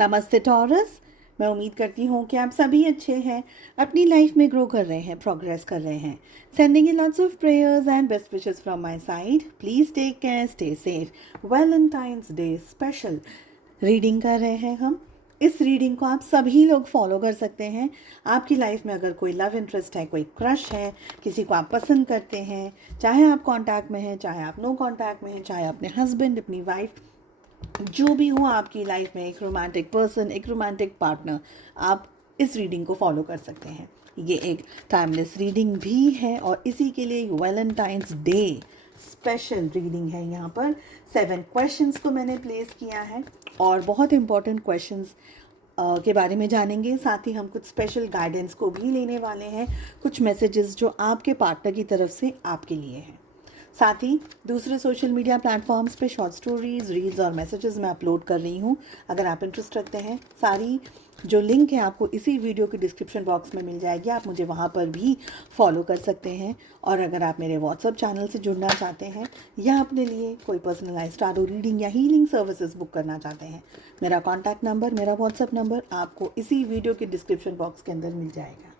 नमस्ते टॉरस। मैं उम्मीद करती हूँ कि आप सभी अच्छे हैं, अपनी लाइफ में ग्रो कर रहे हैं, प्रोग्रेस कर रहे हैं। Sending in lots of prayers and best wishes from my side. Please take care, stay safe. Valentine's day special reading कर रहे हैं हम। इस रीडिंग को आप सभी लोग फॉलो कर सकते हैं। आपकी लाइफ में अगर कोई लव इंटरेस्ट है, कोई क्रश है, किसी को आप पसंद करते हैं, चाहे आप कांटेक्ट में हैं, चाहे आप नो कांटेक्ट में हैं, चाहे अपने हस्बैंड, अपनी वाइफ, जो भी हो आपकी लाइफ में, एक रोमांटिक पर्सन, एक रोमांटिक पार्टनर, आप इस रीडिंग को फॉलो कर सकते हैं। ये एक टाइमलेस रीडिंग भी है और इसी के लिए वैलेंटाइंस डे स्पेशल रीडिंग है। यहाँ पर 7 क्वेश्चंस को मैंने प्लेस किया है और बहुत इंपॉर्टेंट क्वेश्चंस के बारे में जानेंगे। साथ ही हम कुछ स्पेशल गाइडेंस को भी लेने वाले हैं, कुछ मैसेजेस जो आपके पार्टनर की तरफ से आपके लिए हैं। साथ ही दूसरे सोशल मीडिया प्लेटफॉर्म्स पे शॉर्ट स्टोरीज, रील्स और मैसेजेस मैं अपलोड कर रही हूँ। अगर आप इंटरेस्ट रखते हैं, सारी जो लिंक है आपको इसी वीडियो के डिस्क्रिप्शन बॉक्स में मिल जाएगी, आप मुझे वहाँ पर भी फॉलो कर सकते हैं। और अगर आप मेरे व्हाट्सअप चैनल से जुड़ना चाहते हैं या अपने लिए कोई पर्सनलाइज्ड टारो रीडिंग या हीलिंग सर्विसेज बुक करना चाहते हैं, मेरा कॉन्टैक्ट नंबर, मेरा व्हाट्सअप नंबर आपको इसी वीडियो के डिस्क्रिप्शन बॉक्स के अंदर मिल जाएगा।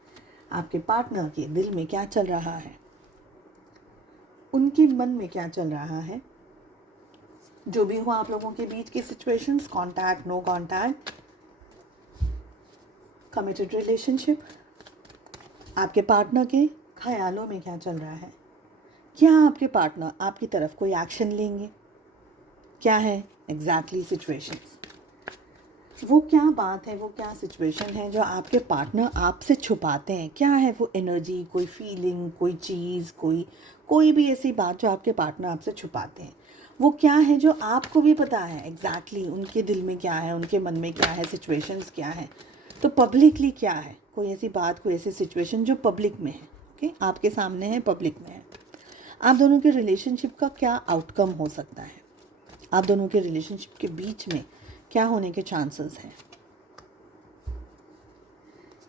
आपके पार्टनर के दिल में क्या चल रहा है, उनके मन में क्या चल रहा है, जो भी हो आप लोगों के बीच की situations, contact, no contact, committed relationship, आपके पार्टनर के ख्यालों में क्या चल रहा है, क्या आपके पार्टनर आपकी तरफ कोई एक्शन लेंगे, क्या है एग्जैक्टली सिचुएशंस, वो क्या बात है, वो क्या सिचुएशन है जो आपके पार्टनर आपसे छुपाते हैं, क्या है वो एनर्जी, कोई फीलिंग, कोई चीज़, कोई भी ऐसी बात जो आपके पार्टनर आपसे छुपाते हैं, वो क्या है जो आपको भी पता है एग्जैक्टली उनके दिल में क्या है, उनके मन में क्या है, सिचुएशंस क्या है। तो पब्लिकली क्या है, कोई ऐसी बात, कोई ऐसी सिचुएशन जो पब्लिक में है, ओके, आपके सामने है, पब्लिक में है। आप दोनों के रिलेशनशिप का क्या आउटकम हो सकता है, आप दोनों के रिलेशनशिप के बीच में क्या होने के चांसेस हैं।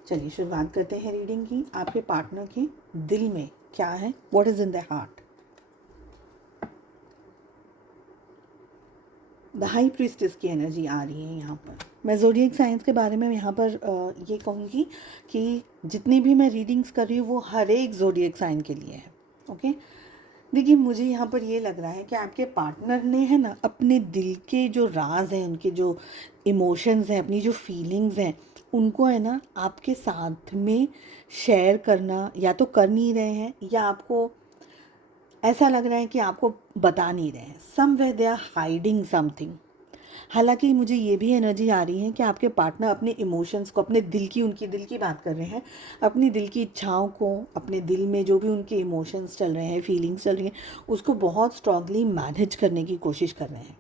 चलिए शुरुआत करते हैं रीडिंग की। आपके पार्टनर के दिल में क्या है, what is in the heart. The high priestess की एनर्जी आ रही है यहाँ पर। मैं ज़ोडिएक साइंस के बारे में यहाँ पर ये कहूँगी कि जितनी भी मैं रीडिंग्स कर रही हूँ वो हर एक ज़ोडिएक साइन के लिए है, ओके। देखिए, मुझे यहाँ पर ये लग रहा है कि आपके पार्टनर ने, है ना, अपने दिल के जो राज हैं, उनके जो इमोशंस हैं, अपनी जो फीलिंग्स हैं, उनको, है ना, आपके साथ में शेयर करना या तो कर नहीं रहे हैं, या आपको ऐसा लग रहा है कि आपको बता नहीं रहे हैं। Somewhere they are hiding something. हालांकि मुझे ये भी एनर्जी आ रही है कि आपके पार्टनर अपने इमोशंस को, अपने दिल की, उनकी दिल की बात कर रहे हैं, अपनी दिल की इच्छाओं को, अपने दिल में जो भी उनके इमोशंस चल रहे हैं, फीलिंग्स चल रही हैं, उसको बहुत स्ट्रांगली मैनेज करने की कोशिश कर रहे हैं।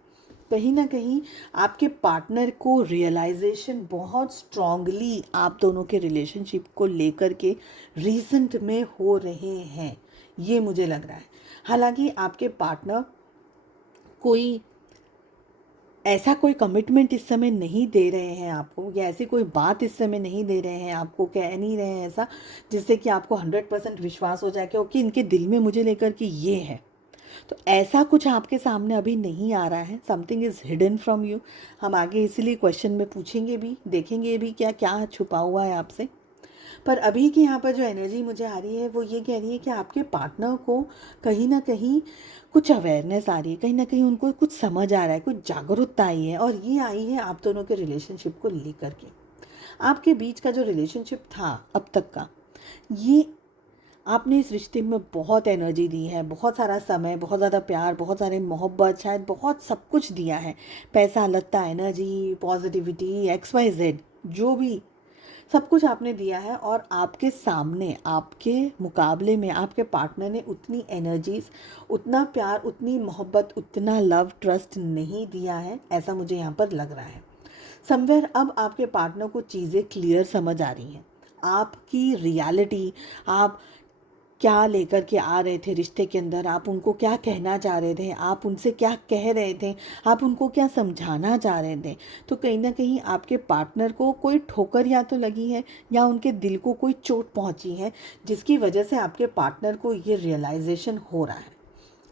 कहीं ना कहीं आपके पार्टनर को रियलाइजेशन बहुत स्ट्रांगली आप दोनों के रिलेशनशिप को लेकर के रिसेंट में हो रहे हैं, ये मुझे लग रहा है। हालांकि आपके पार्टनर कोई ऐसा कोई कमिटमेंट इस समय नहीं दे रहे हैं आपको, या ऐसी कोई बात इस समय नहीं दे रहे हैं आपको, कह नहीं रहे हैं ऐसा जिससे कि आपको 100% विश्वास हो जाए कि ओके, इनके दिल में मुझे लेकर के ये है। तो ऐसा कुछ आपके सामने अभी नहीं आ रहा है। Something is hidden from you. हम आगे इसीलिए क्वेश्चन में पूछेंगे भी, देखेंगे भी क्या क्या छुपा हुआ है आपसे। पर अभी की यहाँ पर जो एनर्जी मुझे आ रही है वो ये कह रही है कि आपके पार्टनर को कहीं ना कहीं कुछ अवेयरनेस आ रही है, कहीं ना कहीं उनको कुछ समझ आ रहा है, कुछ जागरूकता आई है, और ये आई है आप दोनों के रिलेशनशिप को लेकर के। आपके बीच का जो रिलेशनशिप था अब तक का, ये आपने इस रिश्ते में बहुत एनर्जी दी है, बहुत सारा समय, बहुत ज़्यादा प्यार, बहुत सारे मोहब्बत, शायद बहुत सब कुछ दिया है, पैसा, लत्ता, एनर्जी, पॉजिटिविटी, XYZ, जो भी सब कुछ आपने दिया है। और आपके सामने, आपके मुकाबले में आपके पार्टनर ने उतनी एनर्जीज, उतना प्यार, उतनी मोहब्बत, उतना लव, ट्रस्ट नहीं दिया है, ऐसा मुझे यहाँ पर लग रहा है। समवेयर अब आपके पार्टनर को चीज़ें क्लियर समझ आ रही हैं, आपकी रियलिटी, आप क्या लेकर के आ रहे थे रिश्ते के अंदर, आप उनको क्या कहना चाह रहे थे, आप उनसे क्या कह रहे थे, आप उनको क्या समझाना चाह रहे थे। तो कहीं ना कहीं आपके पार्टनर को कोई ठोकर या तो लगी है, या उनके दिल को कोई चोट पहुंची है, जिसकी वजह से आपके पार्टनर को ये रियलाइजेशन हो रहा है।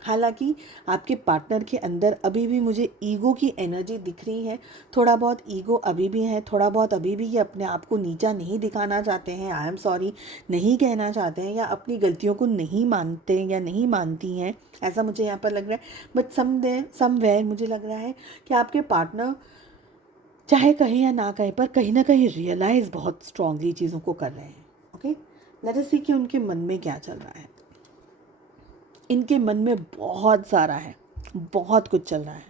हालांकि आपके पार्टनर के अंदर अभी भी मुझे ईगो की एनर्जी दिख रही है, थोड़ा बहुत ईगो अभी भी है, थोड़ा बहुत अभी भी ये अपने आप को नीचा नहीं दिखाना चाहते हैं, आई एम सॉरी नहीं कहना चाहते हैं, या अपनी गलतियों को नहीं मानते या नहीं मानती हैं, ऐसा मुझे यहाँ पर लग रहा है। बट समवेयर मुझे लग रहा है कि आपके पार्टनर चाहे कहीं या ना कहीं पर कहीं ना कहीं रियलाइज़ बहुत स्ट्रांगली चीज़ों को कर रहे हैं। ओके, लेट अस सी कि उनके मन में क्या चल रहा है। इनके मन में बहुत सारा है, बहुत कुछ चल रहा है,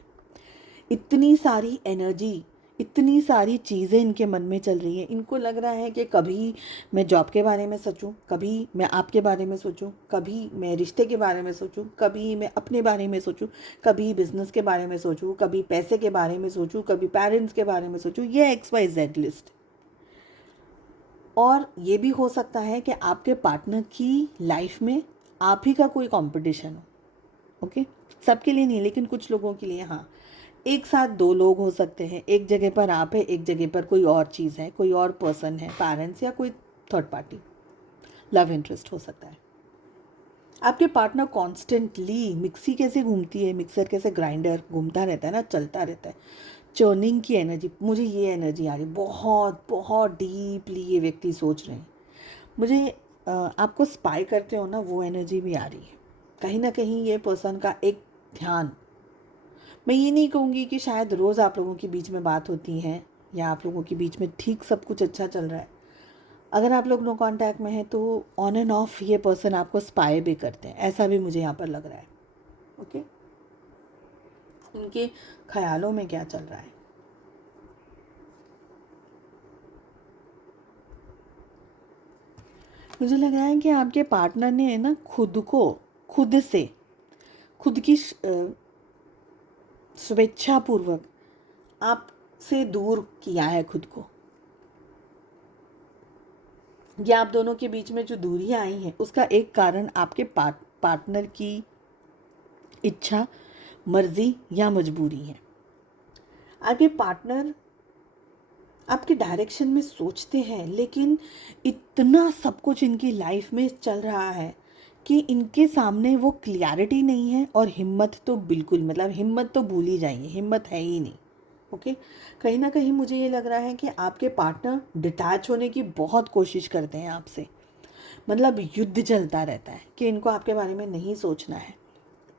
इतनी सारी एनर्जी, इतनी सारी चीज़ें इनके मन में चल रही हैं। इनको लग रहा है कि कभी मैं जॉब के बारे में सोचूं, कभी मैं आपके बारे में सोचूं, कभी मैं रिश्ते के बारे में सोचूं, कभी मैं अपने बारे में सोचूं, कभी बिजनेस के बारे में सोचूं, कभी पैसे के बारे में सोचूं, कभी पेरेंट्स के बारे में सोचूं। ये XYZ लिस्ट। और ये भी हो सकता है कि आपके पार्टनर की लाइफ में आप ही का कोई कंपटीशन हो। ओके, सबके लिए नहीं, लेकिन कुछ लोगों के लिए हाँ। एक साथ दो लोग हो सकते हैं, एक जगह पर आप है, एक जगह पर कोई और चीज़ है, कोई और पर्सन है, पेरेंट्स या कोई थर्ड पार्टी, लव इंटरेस्ट हो सकता है। आपके पार्टनर कॉन्स्टेंटली, मिक्सी कैसे घूमती है, मिक्सर कैसे ग्राइंडर घूमता रहता है ना, चलता रहता है, चर्निंग की एनर्जी, मुझे ये एनर्जी आ रही, बहुत बहुत डीपली ये व्यक्ति सोच रहे हैं। मुझे आपको स्पाई करते हो ना, वो एनर्जी भी आ रही है। कहीं ना कहीं ये पर्सन का एक ध्यान, मैं ये नहीं कहूँगी कि शायद रोज़ आप लोगों के बीच में बात होती है या आप लोगों के बीच में ठीक सब कुछ अच्छा चल रहा है। अगर आप लोग नो कांटेक्ट में हैं तो ऑन एंड ऑफ ये पर्सन आपको स्पाई भी करते हैं, ऐसा भी मुझे यहाँ पर लग रहा है। ओके, उनके ख्यालों में क्या चल रहा है। मुझे लग रहा है कि आपके पार्टनर ने ना खुद को खुद की स्वेच्छापूर्वक आपसे दूर किया है खुद को, या आप दोनों के बीच में जो दूरियां आई हैं उसका एक कारण आपके पार्टनर की इच्छा, मर्जी या मजबूरी है। आपके पार्टनर आपके डायरेक्शन में सोचते हैं, लेकिन इतना सब कुछ इनकी लाइफ में चल रहा है कि इनके सामने वो क्लियरिटी नहीं है। और हिम्मत तो बिल्कुल, मतलब हिम्मत तो भूल ही जाइए, हिम्मत है ही नहीं। ओके, कहीं ना कहीं मुझे ये लग रहा है कि आपके पार्टनर डिटैच होने की बहुत कोशिश करते हैं आपसे, मतलब युद्ध चलता रहता है कि इनको आपके बारे में नहीं सोचना है।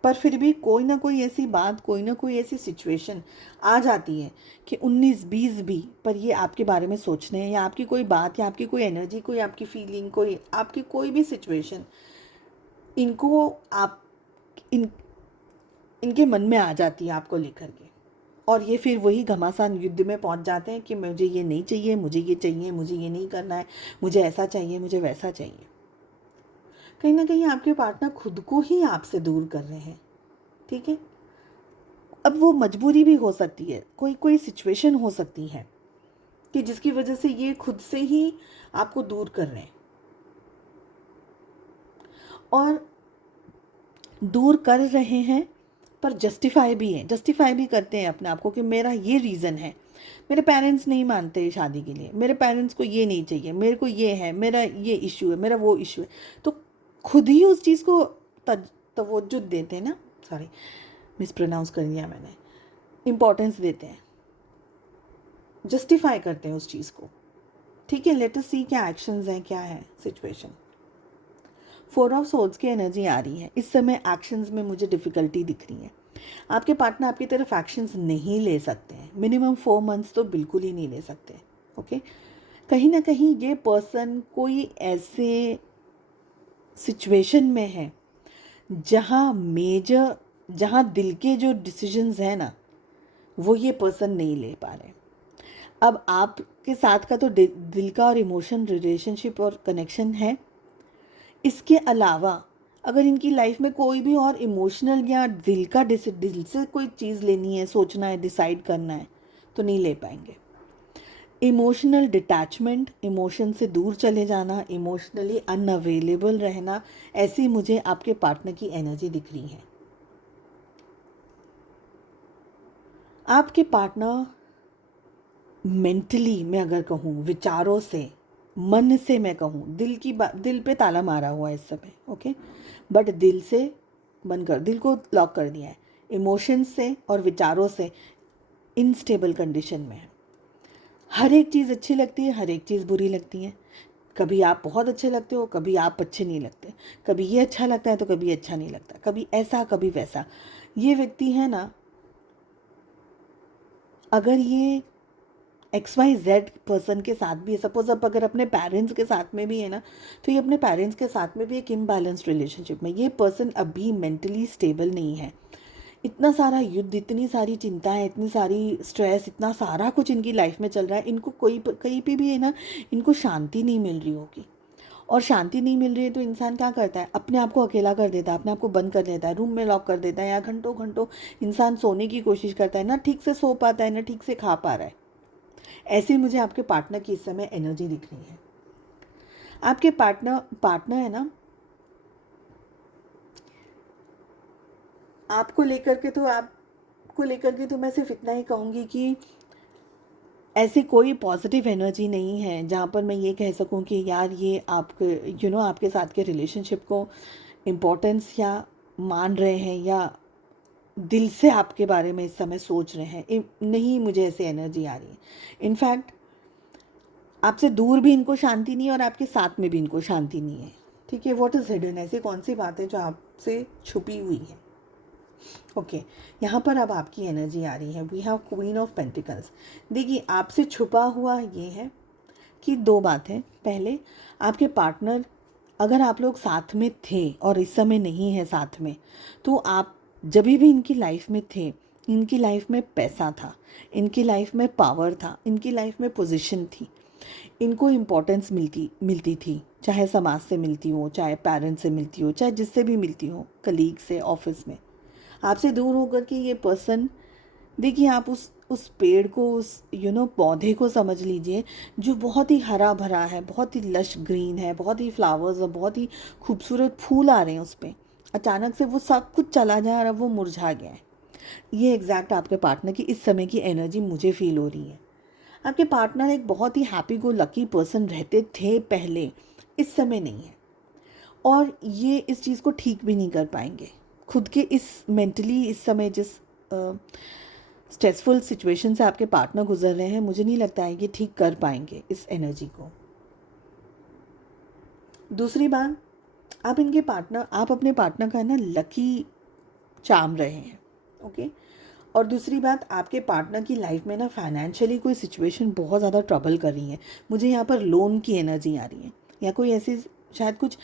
पर फिर भी कोई ना कोई ऐसी बात, कोई ना कोई ऐसी सिचुएशन आ जाती है कि 19-20 भी पर ये आपके बारे में सोचने हैं, या आपकी कोई बात, या आपकी कोई एनर्जी, कोई आपकी फीलिंग, कोई आपकी कोई भी सिचुएशन इनको आप इन इनके मन में आ जाती है आपको लेकर के। और ये फिर वही घमासान युद्ध में पहुंच जाते हैं कि मुझे ये नहीं चाहिए, मुझे ये चाहिए, मुझे ये नहीं करना है, मुझे ऐसा चाहिए, मुझे वैसा चाहिए। कहीं ना कहीं आपके पार्टनर खुद को ही आपसे दूर कर रहे हैं। ठीक है, अब वो मजबूरी भी हो सकती है, कोई कोई सिचुएशन हो सकती है कि जिसकी वजह से ये खुद से ही आपको दूर कर रहे हैं, और दूर कर रहे हैं पर जस्टिफाई भी है, जस्टिफाई भी करते हैं अपने आप को कि मेरा ये रीज़न है, मेरे पेरेंट्स नहीं मानते शादी के लिए, मेरे पेरेंट्स को ये नहीं चाहिए, मेरे को ये है, मेरा ये इशू है, मेरा वो इशू है। तो खुद ही उस चीज़ को तवज्जो देते हैं ना, सॉरी मिस प्रोनाउंस कर दिया मैंने, इम्पोर्टेंस देते हैं, जस्टिफाई करते हैं उस चीज़ को। ठीक है, लेट अस सी क्या एक्शंस हैं, क्या है सिचुएशन। 4 ऑफ सोर्ड्स की एनर्जी आ रही है इस समय। एक्शंस में मुझे डिफ़िकल्टी दिख रही है। आपके पार्टनर आपकी तरफ एक्शंस नहीं ले सकते हैं, मिनिमम 4 मंथ्स तो बिल्कुल ही नहीं ले सकते। ओके, कहीं ना कहीं ये पर्सन कोई ऐसे सिचुएशन में है जहाँ दिल के जो डिसीजंस हैं ना, वो ये पर्सन नहीं ले पा रहे। अब आपके साथ का तो दिल का और इमोशन रिलेशनशिप और कनेक्शन है, इसके अलावा अगर इनकी लाइफ में कोई भी और इमोशनल या दिल से कोई चीज़ लेनी है, सोचना है, डिसाइड करना है, तो नहीं ले पाएंगे। इमोशनल डिटैचमेंट, इमोशन से दूर चले जाना, इमोशनली अनअवेलेबल रहना, ऐसी मुझे आपके पार्टनर की एनर्जी दिख रही है। आपके पार्टनर मेंटली, मैं अगर कहूँ विचारों से, मन से मैं कहूँ, दिल पे ताला मारा हुआ है इस समय। ओके, बट दिल से बंद कर, दिल को लॉक कर दिया है, इमोशंस से और विचारों से इनस्टेबल कंडीशन में है। हर एक चीज़ अच्छी लगती है, हर एक चीज़ बुरी लगती है। कभी आप बहुत अच्छे लगते हो, कभी आप अच्छे नहीं लगते, कभी ये अच्छा लगता है तो कभी अच्छा नहीं लगता, कभी ऐसा कभी वैसा। ये व्यक्ति है ना, अगर ये XYZ पर्सन के साथ भी है, सपोज अब अगर अपने पेरेंट्स के साथ में भी है ना, तो ये अपने पेरेंट्स के साथ में भी एक इम्बैलेंस्ड रिलेशनशिप में, ये पर्सन अभी मेंटली स्टेबल नहीं है। इतना सारा युद्ध, इतनी सारी चिंताएं, इतनी सारी स्ट्रेस, इतना सारा कुछ इनकी लाइफ में चल रहा है, इनको कोई कहीं पे भी है ना, इनको शांति नहीं मिल रही होगी। और शांति नहीं मिल रही है तो इंसान क्या करता है, अपने आप को अकेला कर देता है, अपने आप को बंद कर देता है, रूम में लॉक कर देता है, या घंटों घंटों इंसान सोने की कोशिश करता है, ना ठीक से सो पाता है, ना ठीक से खा पा रहा है। ऐसे मुझे आपके पार्टनर की इस समय एनर्जी दिख रही है। आपके पार्टनर है ना, आपको लेकर के तो मैं सिर्फ इतना ही कहूँगी कि ऐसी कोई पॉजिटिव एनर्जी नहीं है जहाँ पर मैं ये कह सकूँ कि यार ये आपके आपके साथ के रिलेशनशिप को इम्पोर्टेंस या मान रहे हैं, या दिल से आपके बारे में इस समय सोच रहे हैं। नहीं, मुझे ऐसी एनर्जी आ रही है। इनफैक्ट आपसे दूर भी इनको शांति नहीं है और आपके साथ में भी इनको शांति नहीं है। ठीक है, व्हाट इज़ हिडन, ऐसी कौन सी बात है जो आपसे छुपी हुई है। ओके, यहाँ पर अब आपकी एनर्जी आ रही है, we have queen of pentacles. देखिए, आपसे छुपा हुआ ये है कि दो बातें। पहले, आपके पार्टनर, अगर आप लोग साथ में थे और इस समय नहीं है साथ में, तो आप जब भी इनकी लाइफ में थे, इनकी लाइफ में पैसा था, इनकी लाइफ में पावर था, इनकी लाइफ में पोजीशन थी, इनको इम्पोर्टेंस मिलती थी, चाहे समाज से मिलती हो, चाहे पेरेंट्स से मिलती हो, चाहे जिससे भी मिलती हो, कलीग से, ऑफिस में। आपसे दूर होकर के ये पर्सन, देखिए आप उस पेड़ को, उस पौधे को समझ लीजिए जो बहुत ही हरा भरा है, बहुत ही लश ग्रीन है, बहुत ही फ्लावर्स और बहुत ही खूबसूरत फूल आ रहे हैं उस पर। अचानक से वो सब कुछ चला जाए और अब वो मुरझा गया है। ये एग्जैक्ट आपके पार्टनर की इस समय की एनर्जी मुझे फील हो रही है। आपके पार्टनर एक बहुत ही हैप्पी गो लकी पर्सन रहते थे पहले, इस समय नहीं है। और ये इस चीज़ को ठीक भी नहीं कर पाएंगे। खुद के इस मेंटली इस समय जिस स्ट्रेसफुल सिचुएशन से आपके पार्टनर गुजर रहे हैं, मुझे नहीं लगता है कि ठीक कर पाएंगे इस एनर्जी को। दूसरी बात, आप अपने पार्टनर का ना लकी चार्म रहे हैं। ओके, और दूसरी बात, आपके पार्टनर की लाइफ में ना फाइनेंशियली कोई सिचुएशन बहुत ज़्यादा ट्रबल कर रही है। मुझे यहाँ पर लोन की एनर्जी आ रही है, या कोई ऐसी शायद कुछ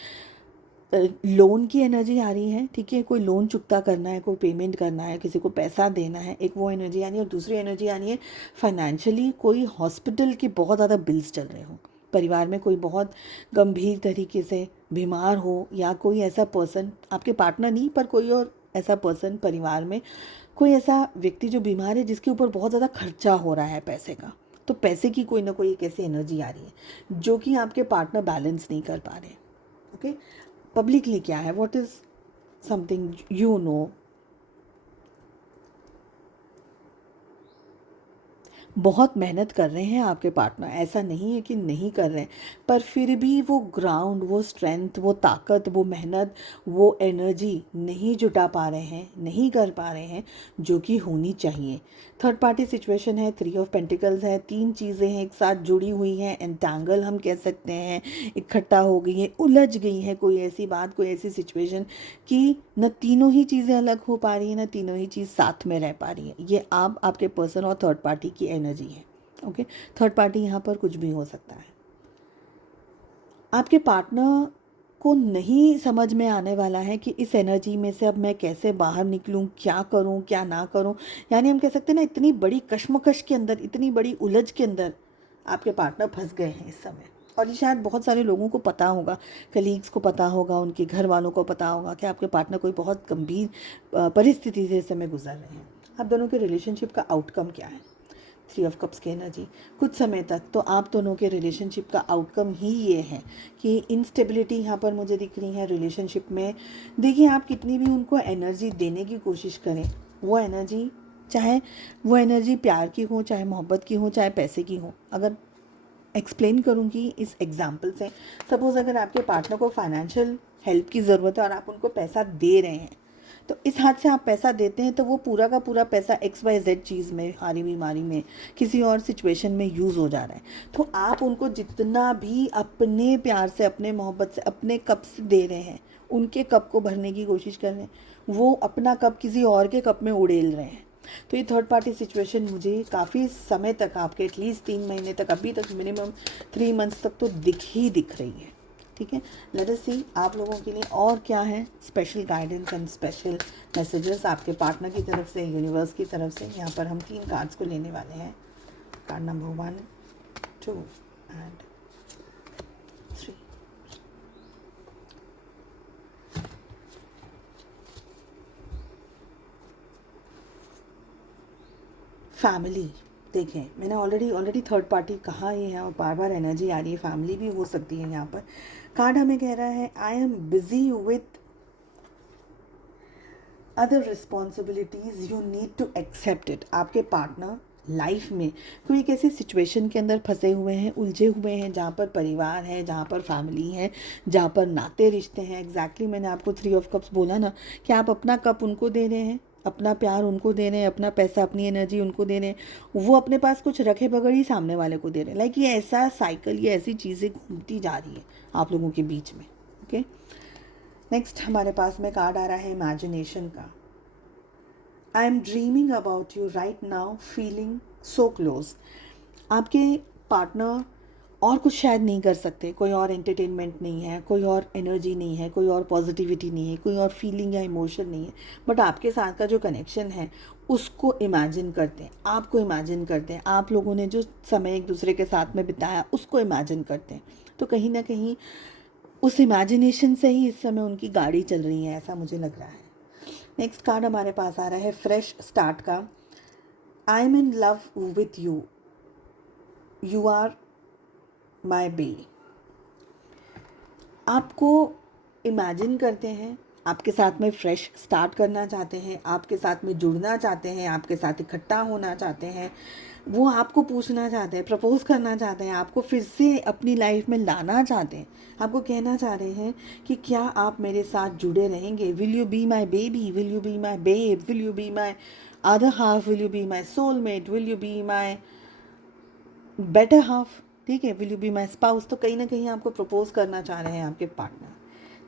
लोन की एनर्जी आ रही है। ठीक है, कोई लोन चुकता करना है, कोई पेमेंट करना है, किसी को पैसा देना है, एक वो एनर्जी आ रही है। और दूसरी एनर्जी आ रही है फाइनेंशियली कोई हॉस्पिटल के बहुत ज़्यादा बिल्स चल रहे हो, परिवार में कोई बहुत गंभीर तरीके से बीमार हो, या कोई ऐसा पर्सन, आपके पार्टनर नहीं पर कोई और ऐसा पर्सन परिवार में, कोई ऐसा व्यक्ति जो बीमार है, जिसके ऊपर बहुत ज़्यादा खर्चा हो रहा है पैसे का। तो पैसे की कोई ना कोई एक ऐसी एनर्जी आ रही है जो कि आपके पार्टनर बैलेंस नहीं कर पा रहे। ओके, पब्लिकली क्या है, व्हाट इज़ समथिंग बहुत मेहनत कर रहे हैं आपके पार्टनर, ऐसा नहीं है कि नहीं कर रहे हैं, पर फिर भी वो ग्राउंड, वो स्ट्रेंथ, वो ताकत, वो मेहनत, वो एनर्जी नहीं जुटा पा रहे हैं, नहीं कर पा रहे हैं जो कि होनी चाहिए। थर्ड पार्टी सिचुएशन है, 3 ऑफ पेंटिकल्स है, 3 चीज़ें हैं एक साथ जुड़ी हुई हैं, एंटैंगल हम कह सकते हैं, इकट्ठा हो गई हैं, उलझ गई हैं, कोई ऐसी बात, कोई ऐसी सिचुएशन कि न तीनों ही चीज़ें अलग हो पा रही हैं, न तीनों ही चीज़ साथ में रह पा रही है। ये आपके पर्सन और थर्ड पार्टी की एनर्जी है। ओके, थर्ड पार्टी यहाँ पर कुछ भी हो सकता है। आपके पार्टनर को नहीं समझ में आने वाला है कि इस एनर्जी में से अब मैं कैसे बाहर निकलूं, क्या करूं, क्या ना करूं। यानी हम कह सकते हैं ना, इतनी बड़ी कश्मकश के अंदर, इतनी बड़ी उलझ के अंदर आपके पार्टनर फंस गए हैं इस समय। और ये शायद बहुत सारे लोगों को पता होगा, कलीग्स को पता होगा, उनके घर वालों को पता होगा कि आपके पार्टनर कोई बहुत गंभीर परिस्थिति से इस समय गुजर रहे हैं। आप दोनों के रिलेशनशिप का आउटकम क्या है? 3 ऑफ कप्स की एनर्जी, कुछ समय तक तो आप दोनों के रिलेशनशिप का आउटकम ही ये है कि इनस्टेबिलिटी यहाँ पर मुझे दिख रही है रिलेशनशिप में। देखिए, आप कितनी भी उनको एनर्जी देने की कोशिश करें, वो एनर्जी, चाहे वो एनर्जी प्यार की हो, चाहे मोहब्बत की हो, चाहे पैसे की हो। अगर एक्सप्लेन करूँगी इस एग्जाम्पल से, सपोज़ अगर आपके पार्टनर को फाइनेंशियल हेल्प की ज़रूरत है और आप उनको पैसा दे रहे हैं, तो इस हाथ से आप पैसा देते हैं तो वो पूरा का पूरा पैसा XYZ चीज़ में, हारी बीमारी में, किसी और सिचुएशन में यूज़ हो जा रहा है। तो आप उनको जितना भी अपने प्यार से, अपने मोहब्बत से, अपने कप से दे रहे हैं, उनके कप को भरने की कोशिश कर रहे हैं, वो अपना कप किसी और के कप में उड़ेल रहे हैं। तो ये थर्ड पार्टी सिचुएशन मुझे काफ़ी समय तक, आपके एटलीस्ट 3 महीने तक, अभी तक मिनिमम 3 मंथ्स तक तो दिख रही है। ठीक है, लेट अस सी आप लोगों के लिए और क्या है special guidance and special messages आपके पार्टनर की तरफ से, यूनिवर्स की तरफ से। यहाँ पर हम 3 कार्ड्स को लेने वाले हैं। Card number 1, 2 and 3। फैमिली, देखें मैंने ऑलरेडी थर्ड पार्टी कहा ही है और बार बार एनर्जी आ रही है, फैमिली भी हो सकती है। यहाँ पर कार्ड हमें कह रहा है I am busy with other responsibilities, you need to accept it. आपके पार्टनर लाइफ में कोई एक ऐसी सिचुएशन के अंदर फंसे हुए हैं, उलझे हुए हैं, जहाँ पर परिवार है, जहाँ पर फैमिली है, जहाँ पर नाते रिश्ते हैं। एग्जैक्टली मैंने आपको 3 ऑफ कप्स बोला ना कि आप अपना कप उनको दे रहे हैं, अपना प्यार उनको दे रहे हैं, अपना पैसा, अपनी एनर्जी उनको दे रहे हैं, वो अपने पास कुछ रखे बगैर ही सामने वाले को दे रहे हैं। लाइक ये ऐसा साइकिल, ये ऐसी चीज़ें घूमती जा रही है आप लोगों के बीच में। ओके, नेक्स्ट हमारे पास में कार्ड आ रहा है इमेजिनेशन का। I M dreaming about you right now, feeling so close. आपके पार्टनर और कुछ शायद नहीं कर सकते, कोई और एंटरटेनमेंट नहीं है, कोई और एनर्जी नहीं है, कोई और पॉजिटिविटी नहीं है, कोई और फीलिंग या इमोशन नहीं है, बट आपके साथ का जो कनेक्शन है उसको इमेजिन करते हैं, आपको इमेजिन करते हैं, आप लोगों ने जो समय एक दूसरे के साथ में बिताया उसको इमेजिन करते हैं। तो कहीं ना कहीं उस इमेजिनेशन से ही इस समय उनकी गाड़ी चल रही है, ऐसा मुझे लग रहा है। नेक्स्ट कार्ड हमारे पास आ रहा है फ्रेश स्टार्ट का। I am in love with you, you are my bae. आपको इमेजिन करते हैं, आपके साथ में फ्रेश स्टार्ट करना चाहते हैं, आपके साथ में जुड़ना चाहते हैं, आपके साथ इकट्ठा होना चाहते हैं, वो आपको पूछना चाहते हैं, प्रपोज करना चाहते हैं, आपको फिर से अपनी लाइफ में लाना चाहते हैं, आपको कहना चाह रहे हैं कि क्या आप मेरे साथ जुड़े रहेंगे। Will you be my baby, will you be my babe, will you be my other half, will you be my soulmate, will you be my better half, ठीक है, will you be my spouse. तो कहीं ना कहीं आपको propose करना चाह रहे हैं आपके पार्टनर।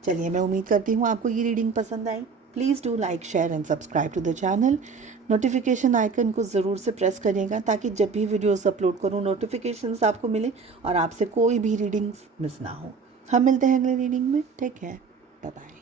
चलिए, मैं उम्मीद करती हूँ आपको ये रीडिंग पसंद आई। Please do like, share and subscribe to the channel. Notification icon को ज़रूर से प्रेस करिएगा ताकि जब भी वीडियोस अपलोड करूँ नोटिफिकेशंस आपको मिले और आपसे कोई भी रीडिंग्स मिस ना हो। हम मिलते हैं अगले रीडिंग में। Take care, bye bye.